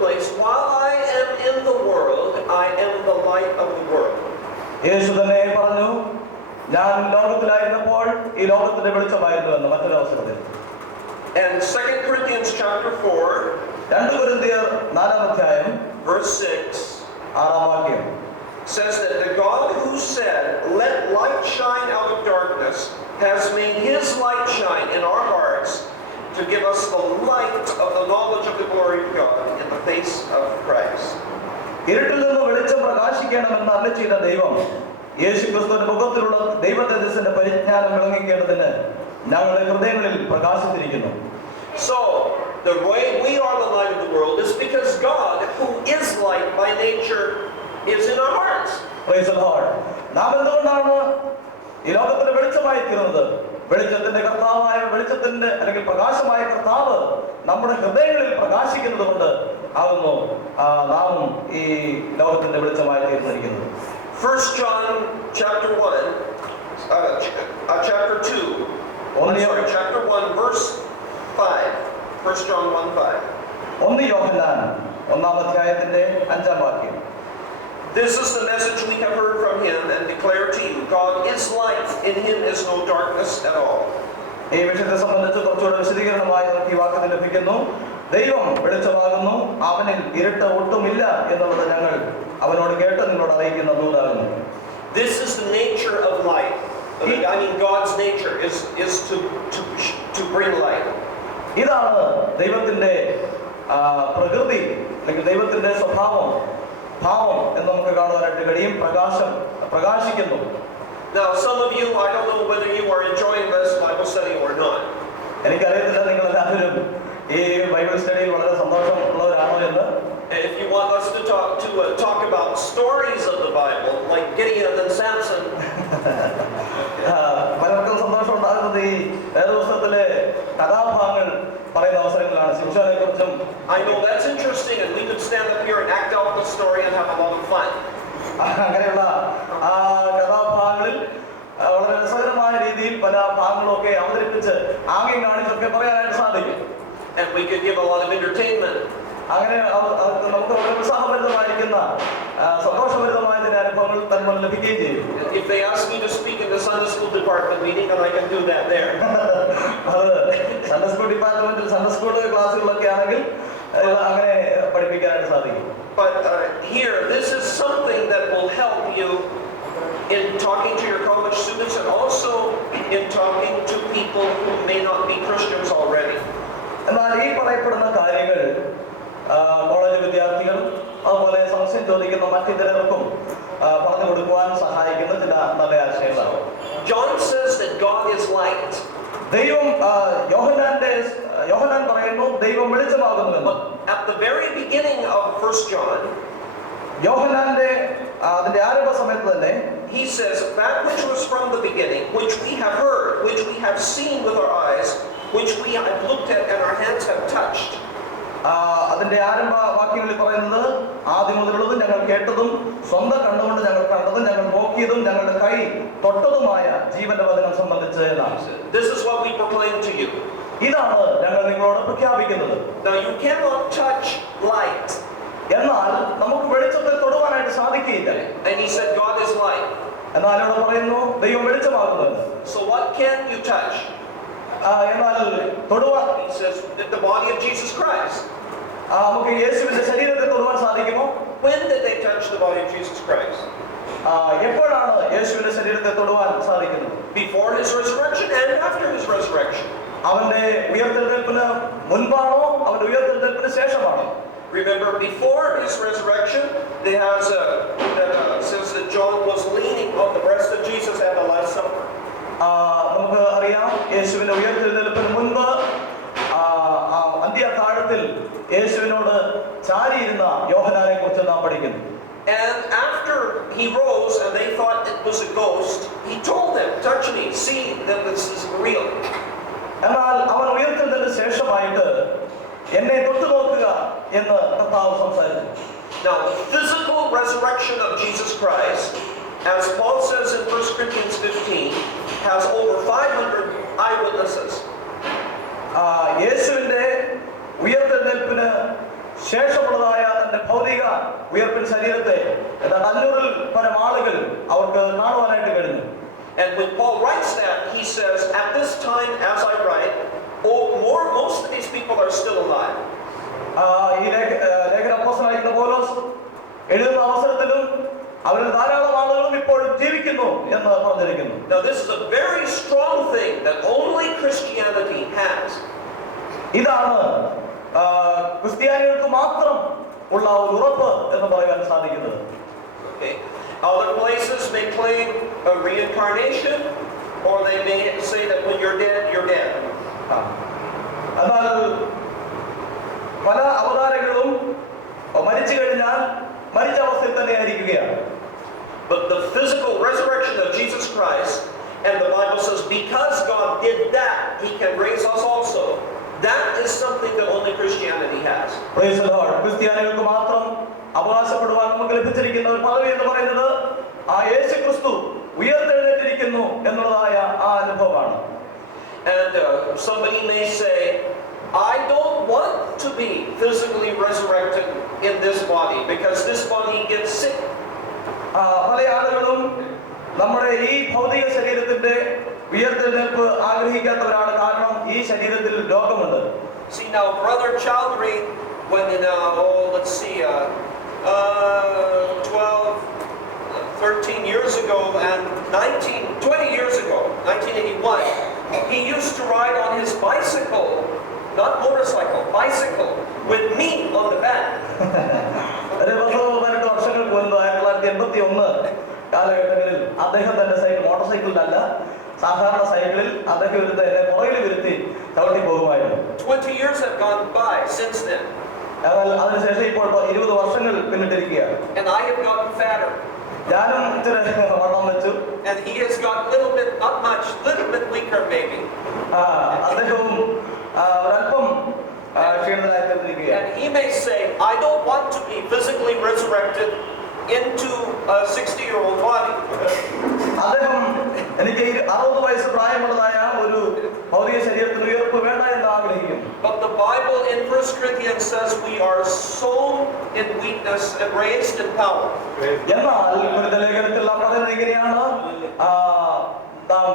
place, while I am in the world, I am the light of the world. യേശു തന്നെ പറഞ്ഞു, ഞാൻ ലോകത്തിലായിരുന്നപ്പോൾ ഈ ലോകത്തിന്റെ വെളിച്ചമായിരുന്നു എന്ന് മറ്റൊരു അവസരത്തിൽ. And 2 Corinthians chapter 4, 2 കൊരിന്ത്യർ 4-ാം അധ്യായം verse 6 6-ാം വാക്യം says that the God who said, "Let light shine out of darkness," has made his light shine in our hearts to give us the light of the knowledge of the glory of God in the face of Christ. ഇരുട്ടിൽ നിന്ന് വെളിച്ചം പ്രകാശിക്കണമെന്ന് അരുളി ചെയ്ത ദൈവം യേശു ക്രിസ്തുവിന്റെ മുഖത്തിലുള്ള ദൈവതേജസ്സിന്റെ പരിജ്ഞാനം വിളങ്ങിക്കേണ്ടതിന് ഞങ്ങളുടെ ഹൃദയങ്ങളിൽ പ്രകാശിച്ചിരിക്കുന്നു. So the way we are the light of the world is because God, who is light by nature, is in our hearts. Praise the Lord. നാം എന്തുകൊണ്ടാണ് ഈ ലോകത്തിന്റെ വെളിച്ചമായി തീർന്നത്? വെളിച്ചത്തിന്റെ കർത്താവായ വെളിച്ചത്തിന്റെ അല്ലെങ്കിൽ പ്രകാശമായ കർത്താവ് നമ്മുടെ ഹൃദയങ്ങളിൽ പ്രകാശിക്കുന്നത് കൊണ്ട് ആകുന്നു നാം ഈ ലോകത്തിന്റെ വെളിച്ചമായി തീർന്നിരിക്കുന്നത്. 1 John chapter 1, chapter 2, chapter 1, verse 5. 1 John 1:5. 1 യോഹന്നാൻ 1-ാം അധ്യായത്തിന്റെ 5-ാം വാക്യം. This is the message we have heard from him and declare to you. God is light, in him is no darkness at all. ഈ വിഷയത്തെ സംബന്ധിച്ച് കുറച്ചുകൂടെ വിശദീകരണമായി നമുക്ക് ഈ വാക്യത്തിൽ ലഭിക്കുന്നു. ദൈവം വെളിച്ചമാകുന്നു, അവനിൽ ഇരുട്ട് ഒട്ടുമില്ല എന്നുള്ളത് ഞങ്ങൾ അവനോട് കേട്ട് നിങ്ങളോട് അറിയിക്കുന്ന ദൂതാകുന്നു. This is the nature of light. I mean, God's nature is to bring light. ഇതാണ് ദൈവത്തിന്റെ പ്രകൃതി അല്ലെങ്കിൽ ദൈവത്തിന്റെ സ്വഭാവം, ഭാവം എന്ന് നമുക്ക് കാണുവാനായിട്ട് കഴിയും. പ്രകാശിക്കുന്നു. Now, some of you, I don't know whether you are enjoying this Bible study or not. എനിക്കറിയത്തില്ല നിങ്ങൾ എല്ലാവരും ഈ ബൈബിൾ സ്റ്റഡിയിൽ വളരെ സന്തോഷമുള്ളവരാണോ എന്ന്. If you want us to talk about stories of the Bible, like Gideon and Samson, പലർക്കും സന്തോഷം ഉണ്ടാകുന്നത് ഈ വേദപുസ്തകത്തിലെ കഥാഭാഗങ്ങൾ പറയുന്ന അവസരങ്ങളാണ്. ശിംശോനെ കുറിച്ചും I know that's interesting, and we could stand up here and act out the story and have a lot of fun. അങ്ങനെയുള്ള കഥാഭാഗങ്ങളിൽ വളരെ രസകരമായ രീതിയിൽ പല ഭാഗങ്ങളൊക്കെ അവതരിപ്പിച്ച് ആംഗ്യം കാണിച്ചൊക്കെ പറയാനായിട്ട് സാധിക്കും. And we could give a lot of entertainment. അങ്ങനെ നമുക്ക് വളരെ ഉത്സാഹഭരിതമായിരിക്കുന്ന സന്തോഷഭരിതമായ ചില അനുഭവങ്ങൾ തന്മൂലം ലഭിക്കുകയും ചെയ്യും. If they ask me to speak in the Sunday school department meeting, then I can do that there. അത് സൺഡേ സ്കൂൾ ഡിപ്പാർട്ട്മെന്റിൽ സൺഡേ സ്കൂൾ ക്ലാസ്സുകളൊക്കെ ആണെങ്കിൽ അങ്ങനെ പഠിപ്പിക്കാനായിട്ട് സാധിക്കും. But here, this is something that will help you in talking to your college students and also in talking to people who may not be Christians already. എന്നാൽ ഈ പറയപ്പെടുന്ന കാര്യങ്ങൾ കോളേജ് വിദ്യാർത്ഥികൾ അതുപോലെ സംശയം ചോദിക്കുന്ന മറ്റിതരർക്കും പറഞ്ഞു കൊടുക്കുവാൻ സഹായിക്കുന്ന ചില നല്ല ആശയങ്ങളാണ്. John says that God is light. ദൈവം യോഹന്നാൻ പറയുന്നു ദൈവം വെളിച്ചമാകുന്നുവെന്ന്. At the very beginning of 1 John, യോഹന്നാന്റെ അതിന്റെ ആരംഭ സമയത്ത് തന്നെ he says that which was from the beginning, which we have heard, which we have seen with our eyes, which we have looked at and our hands have touched. അതിന്റെ ആരംഭ വാക്യങ്ങളിൽ പറയുന്നത് ആദ്യം മുതലുള്ളതും ഞങ്ങൾ കേട്ടതും സ്വന്തം കണ്ണുകൊണ്ട് ഞങ്ങൾ കണ്ടതും ഞങ്ങൾ നോക്കിയതും ഞങ്ങളുടെ കൈ തൊട്ടതുമായ ജീവന്റെ വചനം സംബന്ധിച്ച് എന്നാണ്. This is what we proclaim to you. ഇതാണ് ഞങ്ങൾ നിങ്ങളോട് പ്രഖ്യാപിക്കുന്നത്. Now you cannot touch light. എന്നാൽ നമുക്ക് വെളിച്ചത്തെ തൊടുവാനായിട്ട് സാധിക്കില്ല. And he said God is light. എന്നാൽ ഇവിടെ പറയുന്നു ദൈവം വെളിച്ചമാകുന്നു. So what can you touch? എന്നാൽ തൊടുവാൻ He says that the body of Jesus Christ. നമുക്ക് യേശുവിന്റെ ശരീരത്തെ തൊടുവാൻ സാധിക്കുമോ? When did they touch the body of Jesus Christ? എപ്പോഴാണ് യേശുവിന്റെ ശരീരത്തെ തൊടുവാൻ സാധിക്കുന്നത്? Before his resurrection and after his resurrection. അവന്റെ ഉയർത്തെഴുന്നേൽപ്പിന് മുൻപാണോ അവന്റെ ഉയർത്തെഴുന്നേൽപ്പിന് ശേഷമാണോ? Remember, before his resurrection, there has says that John was leaning on the breast of Jesus at the Last Supper. നമുക്ക് അറിയാം യേശുവിന്റെ ഉയർത്തെഴുന്നേൽപ്പിന് മുൻപ് അന്ത്യത്താഴത്തിൽ യേശുവിനോട് ചാരിയിരുന്ന യോഹന്നാനെ കുറിച്ച് നാം പഠിക്കുന്നു. And after he rose and they thought it was a ghost, he told them, "Touch me, see that this is real." എന്നാൽ അവൻ ഉയർത്തെഴുന്നേൽപ്പിന് ശേഷമായിട്ട് എന്നെ തൊട്ടു നോക്കുക എന്ന് കർത്താവ് സംസാരിച്ചു. Now, physical resurrection of Jesus Christ, as Paul says in 1 Corinthians 15, has over 500 eyewitnesses. യേശുവിന്റെ ഉയർത്തെഴുന്നേൽപ്പിന് ശേഷമുള്ളതായ തന്റെ ഭൗതിക ഉയർപ്പിൻ ശരീരത്തെ ഏതാണ്ട് 500-ൽ പരം ആളുകൾ അവർക്ക് കാണുവാനായിട്ട് കഴിഞ്ഞു. And when Paul writes that, he says, at this time as I write, most of these people are still alive. ഈ ലേഖന അപ്പോസ്തലനായിരിക്കുന്ന പൗലോസ് എഴുതുന്ന അവസരത്തിലും അവരിൽ ധാരാളം ആളുകളും ഇപ്പോഴും ജീവിക്കുന്നു എന്ന് പറഞ്ഞിരിക്കുന്നു. Now this is a very strong thing that only Christianity has. ഇതാണ് ക്രിസ്ത്യാനികൾക്ക് മാത്രം ഉള്ള ഒരു ഉറപ്പ് എന്ന് പറയാൻ സാധിക്കുന്നത്. Okay. Other places may claim a reincarnation, or they may say that when you're dead, you're dead. എന്നാൽ പല അവതാരങ്ങളും മരിച്ചു കഴിഞ്ഞാൽ മരിച്ച അവസ്ഥയിൽ തന്നെ ആയിരിക്കുകയാണ്. But the physical resurrection of Jesus Christ, and the Bible says because God did that, He can raise us also. That is something that only Christianity has. Praise the Lord. ക്രിസ്ത്യാനികൾക്ക് മാത്രം അവകാശപ്പെടുവാൻ നമുക്ക് ലഭിച്ചിരിക്കുന്ന ഒരു പദവി എന്ന് പറയുന്നത് ആ യേശു ക്രിസ്തു ഉയർത്തെഴുന്നേറ്റിരിക്കുന്നു എന്നുള്ളതായ ആ അനുഭവമാണ്. And somebody may say, I don't want to be physically resurrected in this body because this body gets sick. പല ആളുകളും നമ്മുടെ ഈ ഭൗതിക ശരീരത്തിന്റെ ഉയർത്തെഴുന്നേൽപ്പ് ആഗ്രഹിക്കാത്തവരാണ്. കാരണം ഈ ശരീരത്തിൽ രോഗമുണ്ട്. See now, Brother Chowdhury, when let's see, 12, 13 years ago and 20 years ago, 1981, he used to ride on his bicycle, not motorcycle, bicycle, with me on the back. 18 വർഷങ്ങൾക്ക് മുൻപ് 1981 കാലഘട്ടങ്ങളിൽ അദ്ദേഹം തന്റെ മോട്ടോർ സൈക്കിളിലല്ല, സാധാരണ സൈക്കിളിൽ അദ്ദേഹം എന്നെ പുറകിൽ വരുത്തി ചവിട്ടി പോകുമായിരുന്നു. 20 years have gone by since then. എന്നാൽ അതിനുശേഷം ഇപ്പോൾ 20 വർഷങ്ങൾ പിന്നിട്ടിരിക്കുകയാണ്. And I have gotten fatter. ഞാനും ഇച്ചിരി വണ്ണം വെച്ചു. And he has got little bit, not much, little bit weaker maybe. അദ്ദേഹവും ഒരല്പം ക്ഷീണിതനായി തീർന്നിരിക്കുകയാണ്. And he may say, I don't want to be physically resurrected into a 60-year-old body. അദ്ദേഹം എനിക്ക് 60 വയസ്സ് പ്രായമുള്ളതായ ഒരു ഭൗതിക ശരീരത്തിന് ഉയർപ്പ് വേണ്ട എന്ന് ആഗ്രഹിക്കുന്നു. But the Bible in 1 Corinthians says we are sown in weakness and raised in power. എന്നാൽ ലേഖനത്തിൽ നാം പറയുന്നത് എങ്ങനെയാണ്? നാം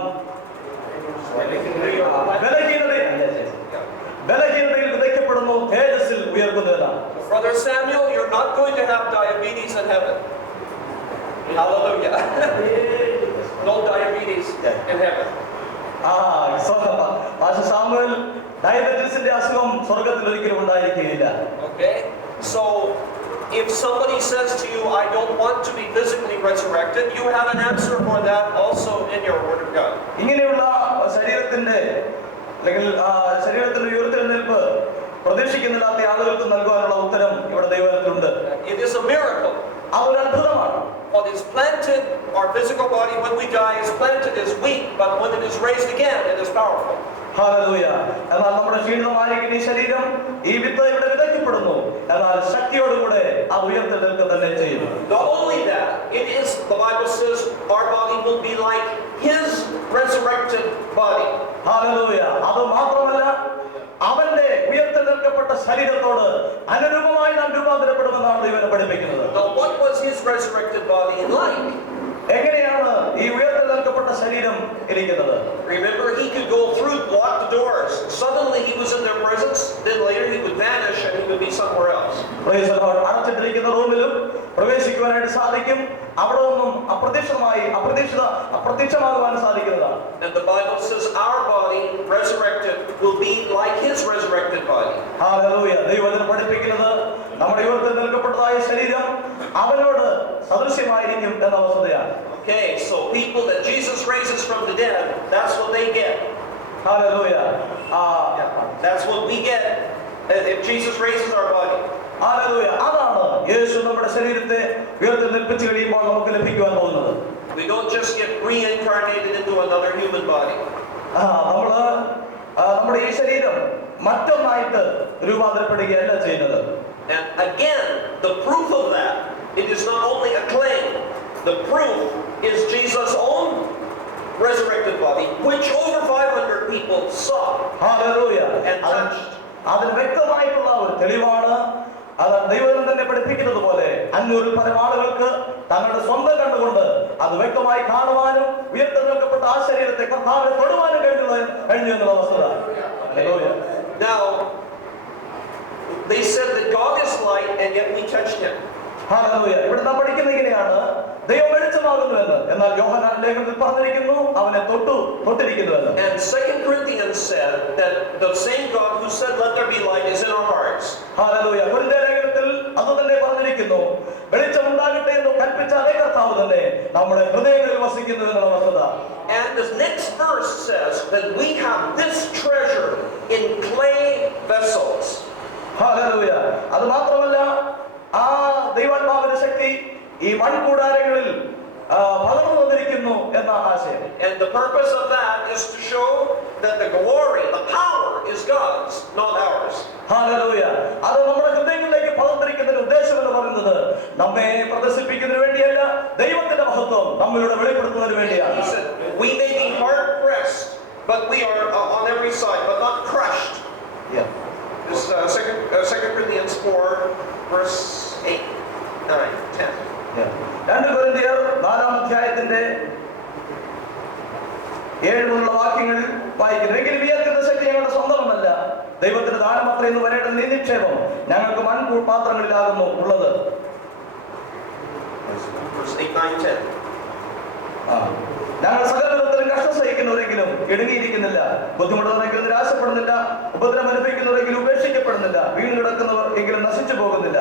ബലഹീനതയിൽ വിതയ്ക്കപ്പെടുന്നു, തേജസ്സിൽ ഉയർത്തുന്നതാണ്. Brother Samuel, you're not going to have diabetes in heaven. Hallelujah. No diabetes in heaven. Samuel ഡയബറ്റീസിന്റെ അസുഖം സ്വർഗ്ഗത്തിൽ ഒരിക്കലും ഉണ്ടായിരിക്കുകയില്ല. Okay, so if somebody says to you, I don't want to be physically resurrected, you have an answer for that also in your Word of God. ഇങ്ങനെയുള്ള ശരീരത്തിന്റെ അല്ലെങ്കിൽ ശരീരത്തിന്റെ ഉയർത്തെഴുന്നേൽപ്പ് പ്രതീക്ഷിക്കുന്നില്ലാത്ത ആളുകൾക്ക് നൽകുവാനുള്ള ഉത്തരം ഇവിടെ ദൈവത്തിലുണ്ട്. It is a miracle. അതൊരു അത്ഭുതമാണ്. What is planted, our physical body when we die is planted is weak, but when it is raised again, it is powerful. Hallelujah. എന്നാൽ നമ്മുടെ ക്ഷീണിതമായിരിക്കുന്ന ഈ ശരീരം ഈ വിത്ത് ഇവിടെ വിതയ്ക്കപ്പെടുന്നു, എന്നാൽ ശക്തിയോടുകൂടെ അത് ഉയർത്തെഴുന്നേൽക്കുക തന്നെ ചെയ്യും. Not only that, it is, the Bible says, our body will be like His resurrected body. Hallelujah. അത് മാത്രമല്ല, അവന്റെ ഉയർത്തെഴുന്നേൽക്കപ്പെട്ട ശരീരത്തോട് അനുരൂപമായി നാം രൂപാന്തരപ്പെടുമെന്നാണ് ദൈവം പഠിപ്പിക്കുന്നത്. Now, what was His resurrected body like? എങ്ങനെയാണ് ഈ ഉയർത്തെഴുന്നേൽക്കപ്പെട്ട ശരീരം ഇരിക്കുന്നത്? Remember, he could go through, lock the doors. Suddenly he was in their presence. Then later he would vanish and he would be somewhere else. Praise the Lord. അടച്ചിട്ടിരിക്കുന്ന റൂമിലും പ്രവേശിക്കുവാനായിട്ട് സാധിക്കും. അവിടെ ഒന്നും അപ്രത്യക്ഷമാകുവാൻ സാധിക്കുന്നതാണ്. And the Bible says our body resurrected will be like His resurrected body. Hallelujah. ദൈവവചനം പഠിപ്പിക്കുന്നത് നമ്മുടെ ഉയർത്തെഴുന്നേൽക്കപ്പെട്ടതായ ശരീരം അവനോട് സദൃശ്യമായിരിക്കും എന്ന വസ്തുതയാണ്. Okay, so people that Jesus raises from the dead, that's what they get. Hallelujah. That's what we get if Jesus raises our body. Hallelujah. അതാണ് യേശു നമ്മുടെ ശരീരത്തെ ഉയർത്തെഴുന്നേൽപ്പിച്ചു കഴിയുമ്പോൾ നമുക്ക് ലഭിക്കുവാൻ പോകുന്നത്. We don't just get reincarnated into another human body. നമ്മുടെ ഈ ശരീരം മറ്റൊന്നായിട്ട് രൂപാന്തരപ്പെടുകയല്ല ചെയ്യുന്നത്. And again, the proof of that, it is not only a claim. The proof is Jesus' own resurrected body, which over 500 people saw Hallelujah. and touched. അതിന് വ്യക്തമായിട്ടുള്ള ഒരു തെളിവാണ് അത് ദൈവം തന്നെ പഠിപ്പിക്കുന്നത് പോലെ 500 പരം ആളുകൾക്ക് തങ്ങളുടെ സ്വന്തം കണ്ടുകൊണ്ട് അത് വ്യക്തമായി കാണുവാനും ഉയർത്തെഴുന്നേൽക്കപ്പെട്ട ആ ശരീരത്തെ കർത്താവിനെ തൊടുവാനും കഴിഞ്ഞു എന്നുള്ള വസ്തുത. Now, they said that God is light and yet we touched him. Hallelujah. ഇവിടെ നാം പഠിക്കുന്നത് ഇങ്ങനെയാണ്, ദൈവം വെളിച്ചമാകുന്നു എന്ന്. എന്നാൽ യോഹന്നാൻ ലേഖനത്തിൽ പറഞ്ഞിരിക്കുന്നു അവനെ തൊട്ടിരിക്കുന്നു എന്ന്. And 2 Corinthians said that the same God who said let there be light is in our hearts. Hallelujah. കൊരിന്ത്യർ ലേഖനത്തിൽ അതുതന്നെ പറഞ്ഞിരിക്കുന്നു, വെളിച്ചം ഉണ്ടാകട്ടെ എന്ന് കൽപ്പിച്ച അതേ കർത്താവ് തന്നെ നമ്മുടെ ഹൃദയങ്ങളിൽ വസിക്കുന്നു എന്നുള്ള വസ്തുത. And the next verse says that we have this treasure in clay vessels. Hallelujah. അത് മാത്രമല്ല, ആ ദൈവാത്മാവിന്റെ ശക്തി ഈ മൺകൂടാരങ്ങളിൽ പകർന്നു വന്നിരിക്കുന്നു എന്ന ആശയം. And the purpose of that is to show that the glory, the power is God's, not ours. Hallelujah. അത് നമ്മുടെ ഹൃദയങ്ങളിലേക്ക് പകർന്നിരിക്കുന്നതിന്റെ ഉദ്ദേശം എന്ന് പറയുന്നത് നമ്മെ പ്രദർശിപ്പിക്കുന്നതിന് വേണ്ടിയല്ല, ദൈവത്തിന്റെ മഹത്വം നമ്മളിലൂടെ വെളിപ്പെടുത്തുന്നതിന് വേണ്ടിയാണ്. He said, we may be hard pressed, but we are on every side, but not crushed. Yeah. This 2 Corinthians 4, verse 8, 9, 10. 2 കൊരിന്ത്യർ 4-ാം അധ്യായത്തിന്റെ 7 വാക്യങ്ങൾ വായിക്കുന്നു. എങ്കിലും വിയർക്കുന്ന ശക്തി ഞങ്ങളുടെ സ്വന്തമല്ല, ദൈവത്തിന്റെ ദാനം അത്ര എന്ന് വരേണ്ട ഈ നിക്ഷേപം ഞങ്ങൾക്ക് മൺപാത്രങ്ങളിലാകുന്നു ഉള്ളത്. Verse 8, 9, 10. ഞങ്ങൾ സകല വിധത്തിലും കഷ്ടം സഹിക്കുന്നവരെങ്കിലും ഇടുങ്ങിയിരിക്കുന്നില്ല, ബുദ്ധിമുട്ടുന്നവരെങ്കിലും നിരാശപ്പെടുന്നില്ല, ഉപദ്രവം അനുഭവിക്കുന്നവരെങ്കിലും ഉപേക്ഷിക്കപ്പെടുന്നില്ല, വീണ് കിടക്കുന്നവർ എങ്കിലും നശിച്ചു പോകുന്നില്ല.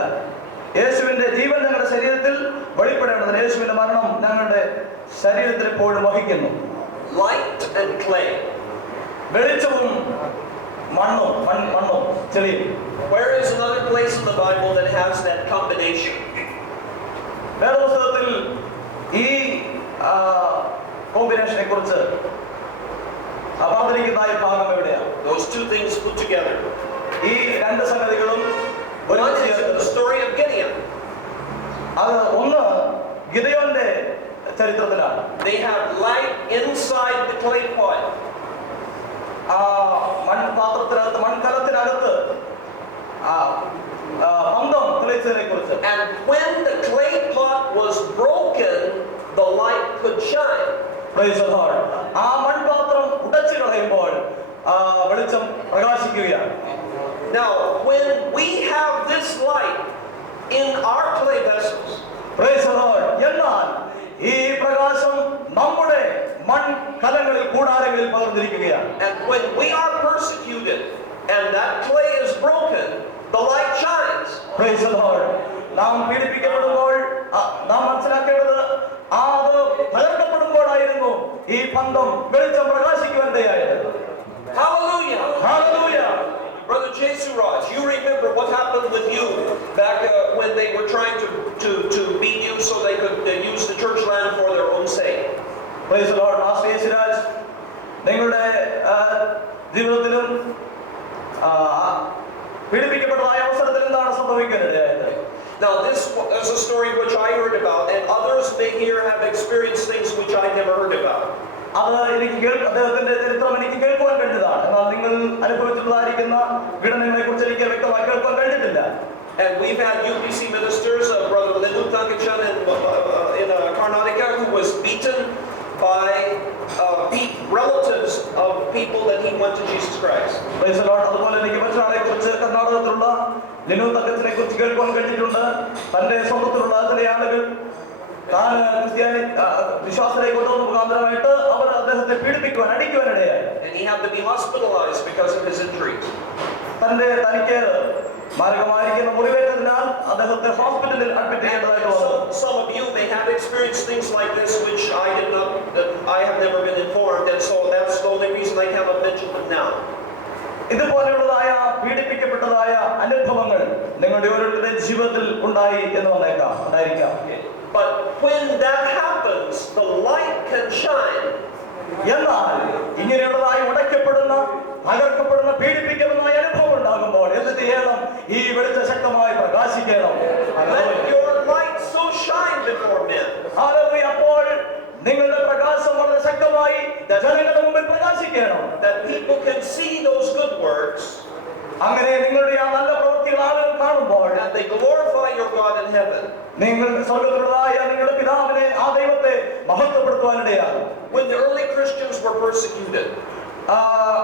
യേശുവിന്റെ ജീവൻ ഞങ്ങളുടെ ശരീരത്തിൽ വെളിപ്പെടേണ്ടതിന് യേശുവിന്റെ മരണം ഞങ്ങളുടെ ശരീരത്തിൽ എപ്പോഴും വഹിക്കുന്നു. Light and clay. വെളിച്ചവും മണ്ണും ചെളിയും. Where is another place in the Bible that has that combination? വേദപുസ്തകത്തിൽ ഈ കോമ്പിനേഷനെ കുറിച്ച് പറഞ്ഞിരിക്കുന്ന ഭാഗം എവിടെയാണ്? Those two things put together. ഈ രണ്ട് സംഗതികളും One is in the story of Gideon. അത് ഒന്ന് ഗിദെയോന്റെ ചരിത്രത്തിലാണ്. They have light inside the clay pot. ആ മൺപാത്രത്തിനകത്ത്, മൺകലത്തിനകത്ത് പന്തം തെളിച്ചതിനെ കുറിച്ച്. And when the clay pot was broken, the light could shine. Praise the Lord. ആ മൺപാത്രം ഉടച്ചു കളയുമ്പോൾ വെളിച്ചം പ്രകാശിക്കുകയാണ്. Now, when we have this light in our clay vessels, praise the Lord, എന്നാൽ ഈ പ്രകാശം നമ്മുടെ മൺകലങ്ങളിൽ കൂടാരങ്ങളിൽ പകർന്നിരിക്കുകയാണ്. and when we are persecuted and that clay is broken, the light shines. Praise the Lord. നാം പീഡിപ്പിക്കപ്പെടുമ്പോൾ നാം മനസ്സിലാക്കേണ്ടത് അത് തകർക്കപ്പെടുമ്പോഴായിരുന്നു ഈ പന്തം വെളിച്ചം പ്രകാശിക്കുവാനിടയായത്. Hallelujah. Hallelujah. Brother Jesu Raj, you remember what happened with you back when they were trying to beat you so they could use the church land for their own sake. Praise the Lord. Master Yesiraj, നിങ്ങളുടെ ജീവിതത്തിലും പീഡിപ്പിക്കപ്പെട്ടതായ അവസരത്തിൽ എന്താണ് സംഭവിക്കാനിടയായത്? Now this is a story which I heard about, and others may here have experienced things which I never heard about. അത് എനിക്ക് അദ്ദേഹത്തിന്റെ ചരിത്രം എനിക്ക് കേൾക്കുവാൻ കഴിഞ്ഞതാണ്. എന്നാൽ നിങ്ങൾ അനുഭവിച്ചിട്ടുള്ളതായിരിക്കുന്ന പീഡനങ്ങളെ കുറിച്ച് എനിക്ക് വ്യക്തമായി കേൾക്കാൻ കഴിഞ്ഞിട്ടില്ല. And we've had UPC ministers, Brother Lindu Tankachan in Karnataka, who was beaten by relatives of people that he went to Jesus Christ. Praise the Lord. അതുപോലെ എനിക്ക് മറ്റൊരാളെ കുറിച്ച് കർണാടകത്തിലുള്ള ലിനു തങ്കച്ചനെ കുറിച്ച് കേൾക്കാൻ കഴിഞ്ഞിട്ടുണ്ട്. തന്റെ സ്വന്തത്തിലുള്ള ചില ആളുകൾ താൻ ക്രിസ്ത്യാനി വിശ്വാസത്തെ കൊണ്ടുവന്ന മുഖാന്തരമായിട്ട് അവർ അദ്ദേഹത്തെ പീഡിപ്പിക്കുവാൻ അടിക്കുവാനിടയായി. And he had to be hospitalized because of his injuries. തനിക്ക് മാരകമായിരിക്കുന്ന മുറിവേറ്റതിനാൽ അദ്ദേഹത്തെ ഹോസ്പിറ്റലിൽ അഡ്മിറ്റ് ചെയ്യേണ്ടതായിട്ട് വന്നു. Some of you may have experienced things like this which I have never been informed, and so that's the only reason I cannot mention them now. ഇതുപോലെയുള്ളതായ പീഡിപ്പിക്കപ്പെട്ടതായ അനുഭവങ്ങൾ നിങ്ങളുടെ ഓരോരുത്തരുടെയും ജീവിതത്തിൽ ഉണ്ടായിരിക്കാം. But when that happens, the light can shine. എന്നാൽ ഇങ്ങനെയുള്ളതായി ഉടയ്ക്കപ്പെടുന്ന, തകർക്കപ്പെടുന്ന, പീഡിപ്പിക്കപ്പെടുന്ന അനുഭവം ഉണ്ടാകുമ്പോൾ എന്ത് ചെയ്യണം? ഈ വെളിച്ച ശക്തമായി പ്രകാശിക്കണം. Let your light so shine before men. അപ്പോൾ നിങ്ങളുടെ പ്രകാശം വളരെ ശക്തമായി ജനങ്ങളുടെ മുമ്പിൽ പ്രകാശിക്കണം. That people can see those good works. അങ്ങനെ നിങ്ങളുടെ ആ നല്ല പ്രവൃത്തികൾ ആളുകൾ കാണുമ്പോൾ And they glorify your God in heaven. നിങ്ങൾ സ്വർഗ്ഗത്തിലുള്ളതായ നിങ്ങളുടെ പിതാവിനെ, ആ ദൈവത്തെ മഹത്വപ്പെടുത്തുവാനിടയാകും. When the early Christians were persecuted,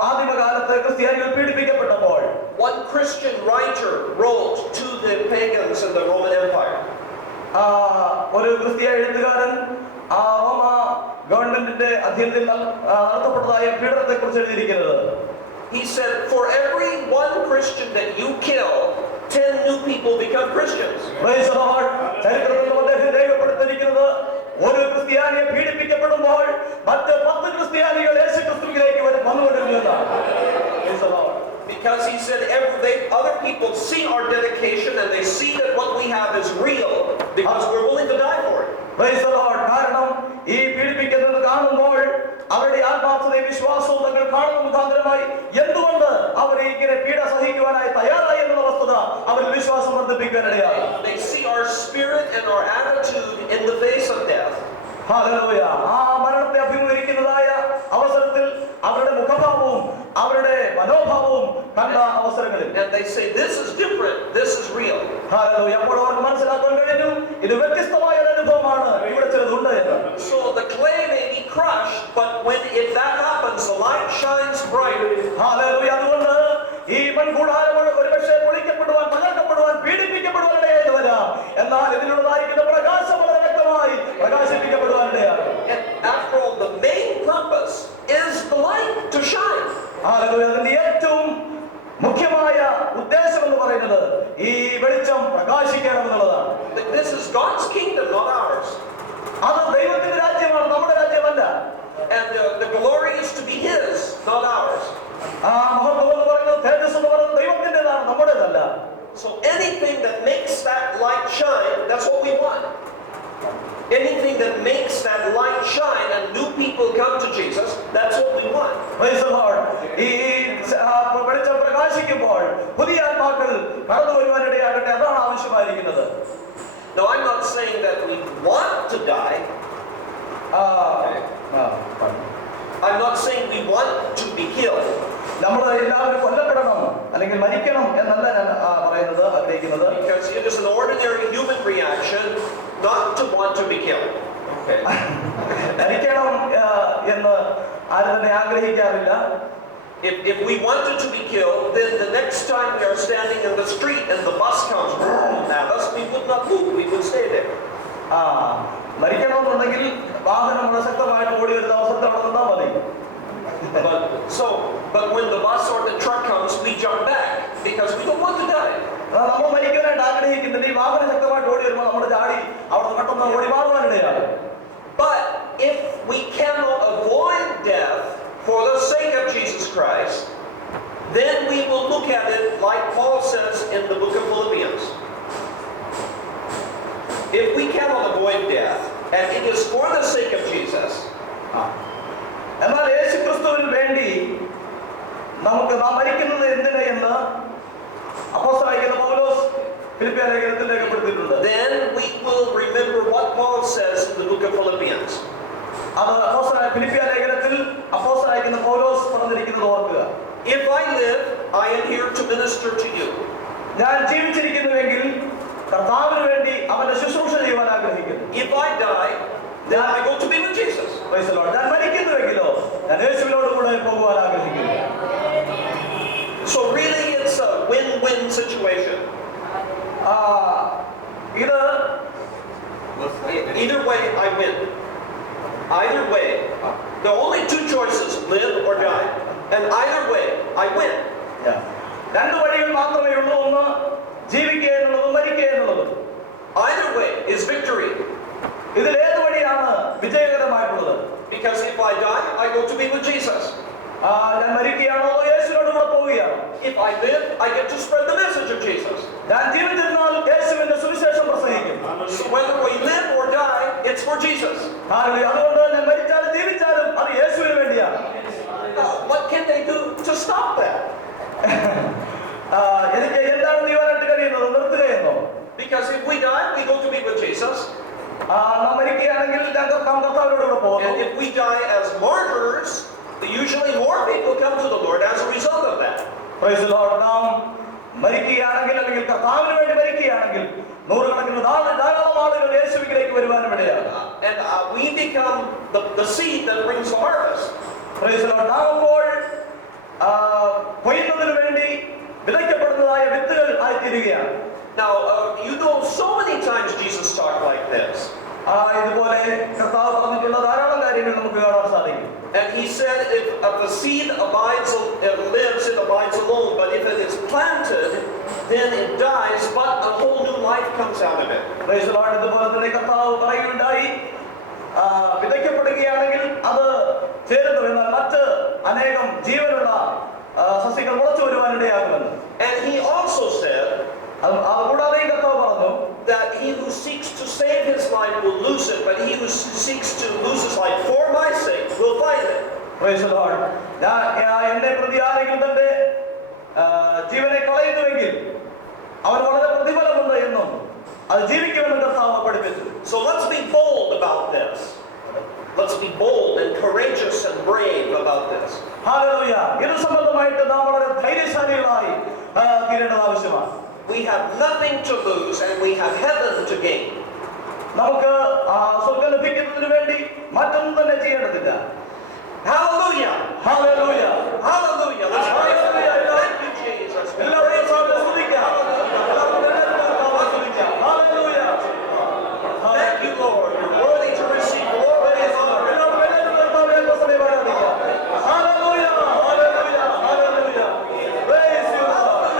ആദിമകാലത്ത് ക്രിസ്ത്യാനികൾ പീഡിപ്പിക്കപ്പെട്ടപ്പോൾ one Christian writer wrote to the pagans in the Roman Empire. ഒരു ക്രിസ്തീയ എഴുത്തുകാരൻ റോമ ഗവൺമെന്റിന്റെ അധീനത്തിൽ നടത്തപ്പെട്ടതായ പീഡനത്തെ കുറിച്ച് എഴുതിയിരിക്കുന്നത്. He said, for every one Christian that you kill, 10 new people become Christians. ചരിത്രത്തിൽ അദ്ദേഹം രേഖപ്പെടുത്തിയിരിക്കുന്നത്, ഒരു ക്രിസ്ത്യാനിയെ പീഡിപ്പിക്കപ്പെടുമ്പോൾ മറ്റ് 10 ക്രിസ്ത്യാനികൾ യേശു ക്രിസ്തുവിലേക്ക് വന്നുകൊണ്ടിരുന്നു എന്നാണ്. Because he said other people see our dedication and they see that what we have is real because we're willing to die for it. Praise the Lord. കാരണം ഈ പീഡിപ്പിക്കുന്നത് കാണുമ്പോൾ അവരുടെ ആത്മാർത്ഥതയും വിശ്വാസവും തങ്ങൾ കാണുന്ന മുഖാന്തരമായി എന്തുകൊണ്ട് അവർ ഇങ്ങനെ പീഡ സഹിക്കുവാനായി തയ്യാറായി എന്നുള്ള വസ്തുത അവരിൽ വിശ്വാസം വർദ്ധിപ്പിക്കാനിടയായി. They see our spirit and our attitude in the face of death. Hallelujah. ആ മരണത്തെ അഭിമുഖീകരിക്കുന്നതായ അവസരത്തിൽ അവരുടെ മുഖഭാവവും അവരുടെ മനോഭാവവും കണ്ട അവസരങ്ങളിൽ and they say this is different, this is real. Hallelujah. അപ്പോൾ അവർക്ക് മനസ്സിലാക്കാൻ കഴിഞ്ഞു, ഇത് വ്യത്യസ്തമായ ഒരു അനുഭവമാണ്, ഇവിടെ ചിലതുണ്ട് എന്ന്. So the clay may be crushed, but if that happens, the light shines bright. Hallelujah. അതുകൊണ്ട് ഈ മൺകൂടാരം ഒരുപക്ഷെ പൊളിക്കപ്പെടുവാൻ, തകർക്കപ്പെടുവാൻ, പീഡിപ്പിക്കപ്പെടുവാൻ ഇടയായിട്ട് വരാം. എന്നാൽ ഇതിലുള്ളതായിരിക്കുന്ന പ്രകാശം വളരെ വ്യക്തമായി പ്രകാശിപ്പിക്കപ്പെടുവാൻ ഇടയാണ്. And after all, the main purpose is the light to shine. Hallelujah. അതിന്റെ ഏറ്റവും മുഖ്യമായ ഉദ്ദേശം എന്ന് പറയുന്നത് ഈ വെളിച്ചം പ്രകാശിക്കണം എന്നുള്ളതാണ്. This is God's kingdom, not ours. അത് ദൈവത്തിന്റെ രാജ്യമാണ്, നമ്മുടെ രാജ്യമല്ല. And the glory is to be His, not ours. ആ മഹത്വം എന്ന് പറയുന്നത്, തേജസ് എന്ന് പറയുന്നത് ദൈവത്തിന്റേതാണ്, നമ്മുടേതല്ല. So anything that makes that light shine, that's what we want. Anything that makes that light shine and new people come to Jesus, that's what we want. Praise the Lord. ഈ വെളിച്ചം പ്രകാശിക്കുമ്പോൾ പുതിയ ആത്മാക്കൾ കടന്നു വരുവാനിടയാകട്ടെ, അതാണ് ആവശ്യമായിരിക്കുന്നത്. Now I'm not saying that we want to die. I'm not saying we want to be killed. നമ്മൾ എല്ലാവരും കൊല്ലപ്പെടണം അല്ലെങ്കിൽ മരിക്കണം എന്നല്ല ഞാൻ പറയുന്നത്, ആഗ്രഹിക്കുന്നത്. Because it is an ordinary human reaction not to want to be killed. Okay. മരിക്കണം എന്ന് ആരും തന്നെ ആഗ്രഹിക്കാറില്ല. If we wanted to be killed, then the next time we are standing in the street and the bus comes, now thus we would not move, we would stay there. മരിക്കണമെന്നുണ്ടെങ്കിൽ വാഹനം വളരെ ശക്തമായിട്ട് ഓടി വരുന്ന അവസരത്തിൽ അവിടെ നിന്നാൽ മതി. But when the bus or the truck comes, we jump back because we don't want to die. നമ്മൾ മരിക്കാനായിട്ട് ആഗ്രഹിക്കുന്നില്ല. ഈ വാഹനം ശക്തമായിട്ട് ഓടി വരുമ്പോൾ നമ്മുടെ ചാടി അവിടെ പെട്ടെന്ന് ഓടി മാറുവാനിടയാണ്. But if we cannot avoid death for the sake of Jesus Christ, then we will look at it like Paul says in the book of Philippians. If we cannot avoid death, and it is for the sake of Jesus, എന്നാൽ യേശു ക്രിസ്തുവിന് വേണ്ടി നമുക്ക് നാം മരിക്കുന്നത് എന്തിന് എന്ന് അപ്പോസ്തലനായ പൗലോസ് ഫിലിപ്പിയ ലേഖനത്തിൽ രേഖപ്പെടുത്തിയിട്ടുണ്ട്. then we will remember what Paul says in the book of Philippians. അത് ഫിലിപ്പിയ ലേഖനത്തിൽ അപ്പോസ്തലനായ പൗലോസ് പറഞ്ഞിരിക്കുന്നത് ഓർക്കുക. If I live, I am here to minister to you. ഞാൻ ജീവിച്ചിരിക്കുന്നുവെങ്കിൽ കർത്താവിന് വേണ്ടി അവന്റെ ശുശ്രൂഷ ചെയ്യുവാൻ ആഗ്രഹിക്കുന്നു. If I die, then I go to be with Jesus. Praise the Lord. ഞാൻ മരിക്കുന്നുവെങ്കിലോ ഞാൻ യേശുവിനോട് കൂടെ പോകുവാൻ ആഗ്രഹിക്കുന്നു. So really it's a win-win situation. Either way I win. Either way. The only two choices, live or die. And either way I win. രണ്ട് വഴികൾ മാത്രമേ ഉള്ളൂ, ഒന്ന് ജീവിക്കുക എന്നുള്ളതും മരിക്കുക എന്നുള്ളതും. Either way is victory. ഇതിൽ ഏത് വഴിയാണ് വിജയകരമായിട്ടുള്ളത്? Because if I die, I go to be with Jesus. ഞാൻ മരിക്കുകയാണോ യേശുവിനോട് കൂടെ പോവുകയാണ്? If I live, I get to spread the message of Jesus. ഞാൻ ജീവിച്ചിരുന്നാൽ യേശുവിന്റെ സുവിശേഷം പ്രസംഗിക്കും. So whether we live or die, it's for Jesus. അതുകൊണ്ട് ഞാൻ മരിച്ചാലും ജീവിച്ചാലും അത് യേശുവിന് വേണ്ടിയാണ്. What can they do to stop that? എനിക്ക് എന്താണ് ചെയ്യാനായിട്ട് കഴിയുന്നത്? നിർത്തുകയെന്നോ? Because if we die, we go to be with Jesus. നാം മരിക്കുകയാണെങ്കിൽ കർത്താവിനോട് കൂടെ പോകും. And if we die as martyrs, usually more people come to the Lord as a result of that. Praise the Lord. നാം മരിക്കുകയാണെങ്കിൽ അല്ലെങ്കിൽ കർത്താവിന് വേണ്ടി മരിക്കുകയാണെങ്കിൽ നൂറുകണക്കിന് ധാരാളം ആളുകൾ യേശുവിലേക്ക് വരുവാനും ഇടയാണ്. And we become the seed that brings the harvest. Praise the Lord. നാം അപ്പോൾ കൊയ്യുന്നതിന് വേണ്ടി വിതയ്ക്കപ്പെടുന്നതായ വിത്തുകൾ ആയിത്തീരുകയാണ്. Now, you know, so many times Jesus talked like this. ഇതുപോലെ കർത്താവ് പറഞ്ഞിട്ടുള്ള ധാരാളം കാര്യങ്ങൾ നമുക്ക് കാണാൻ സാധിക്കും. And he said, if the seed lives, it abides alone. But if it is planted, then it dies, but a whole new life comes out of it. Praise the Lord. ഇതുപോലെ തന്നെ കർത്താവ് പറയുകയുണ്ടായി, വിതയ്ക്കപ്പെടുകയാണെങ്കിൽ അത് ചേരുന്നു, എന്നാൽ മറ്റ് അനേകം ജീവനുള്ള സസ്യങ്ങൾ മുളച്ചു വരുവാനിടയാകുമെന്ന്. And he also said, കൂടാതെ കർത്താവ് പറഞ്ഞു, that he who seeks to save his life will lose it, but he who seeks to lose his life for my sake will find it. Praise the Lord. എന്നെ പ്രതി ആരെങ്കിലും തന്റെ ജീവനെ കളയുന്നുവെങ്കിൽ അവൻ വളരെ പ്രതിഫലമുണ്ട് എന്നും അത് ജീവിക്കുമെന്ന് കർത്താവ് പഠിപ്പിച്ചു. So let's be bold about this. Let's be bold and courageous and brave about this. Hallelujah. ഇത് സംബന്ധമായിട്ട് നാം വളരെ ധൈര്യശാലികളായി തീരേണ്ടത് ആവശ്യമാണ്. We have nothing to lose and we have heaven to gain. നമുക്ക് സ്വർഗ്ഗം ലഭിക്കുന്നതിന് വേണ്ടി മറ്റൊന്നും തന്നെ ചെയ്യേണ്ടതില്ല. Hallelujah. Hallelujah. Hallelujah. Let's pray. Thank you, Jesus. എല്ലാവരെയും സ്തുതിക്കാം. Hallelujah. Thank you, Lord. You're worthy to receive glory and honor. Hallelujah. Hallelujah. Hallelujah. Praise you, Lord.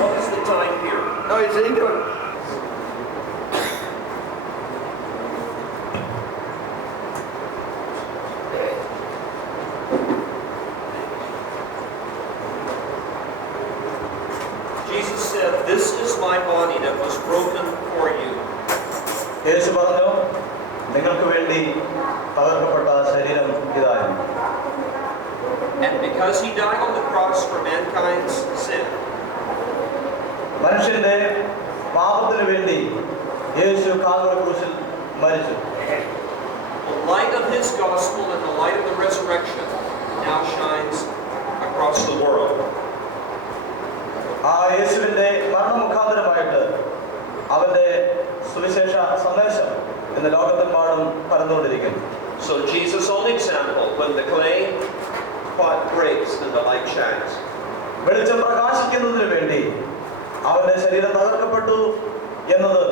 What is the time here? No, he's into it. Jesus said, "This is my body that was broken for you." യേശു പറഞ്ഞു, നിങ്ങൾക്ക് വേണ്ടി തകർക്കപ്പെട്ട ശരീരം ഇതായിരുന്നു. And because he died on the cross for mankind's sin, മനുഷ്യന്റെ പാപത്തിന് വേണ്ടി യേശു Calvary ക്രൂശിൽ മരിച്ചു. the light of his gospel and the light of the resurrection now shines across the world. ആ യേശുവിന്റെ മരണമുഖാന്തരമായിട്ട് അവന്റെ സുവിശേഷ സന്ദേശം ഇന്ന് ലോകത്തെമ്പാടും പരന്നുകൊണ്ടിരിക്കുന്നു. So Jesus' own example, when the clay pot breaks and the light shines. വെളിച്ചം പ്രകാശിക്കുന്നതിന് വേണ്ടി അവന്റെ ശരീരം തകർക്കപ്പെട്ടു എന്നത്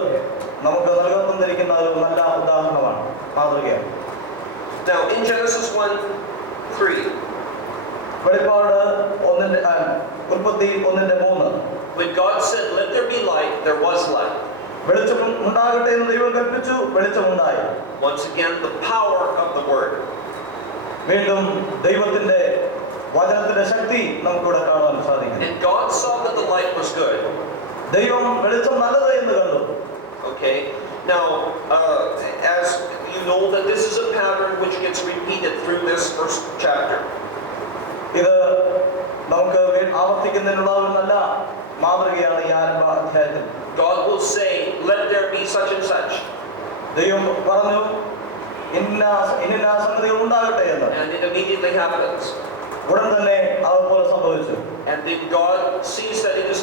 നമുക്ക് നൽകുന്നിരിക്കുന്ന ഒരു നല്ല ഉദാഹരണമാണ്, മാതൃകയാണ്. Now in Genesis 1:3, വെളിപ്പാട് 1:3 when God said, "Let there be light," there was light. വെളിച്ചം ഉണ്ടാകട്ടെ എന്ന് ദൈവം കൽപ്പിച്ചു, വെളിച്ചമുണ്ടായി. Once again, the power of the word. വീണ്ടും ദൈവത്തിന്റെ വചനത്തിന്റെ ശക്തി നമുക്കിവിടെ കാണാൻ സാധിക്കും. And God saw that the light was good. ദൈവം വെളിച്ചം നല്ലത് എന്ന് കണ്ടു. Okay. Now, as you know, that this is a pattern which gets repeated through this first chapter. ഇത് നമുക്ക് ആവർത്തിക്കുന്നതിനുള്ള ഒരു നല്ല മാതൃകയാണ് ഈ ആരംഭ അധ്യായത്തിൽ. God will say, "Let there be such and such." ദൈവം പറഞ്ഞു, ഇന്ന സംഗതികൾ ഉണ്ടാകട്ടെ എന്ന്. And it immediately happens. ഉടൻ തന്നെ അതുപോലെ സംഭവിച്ചു. And then God sees that it is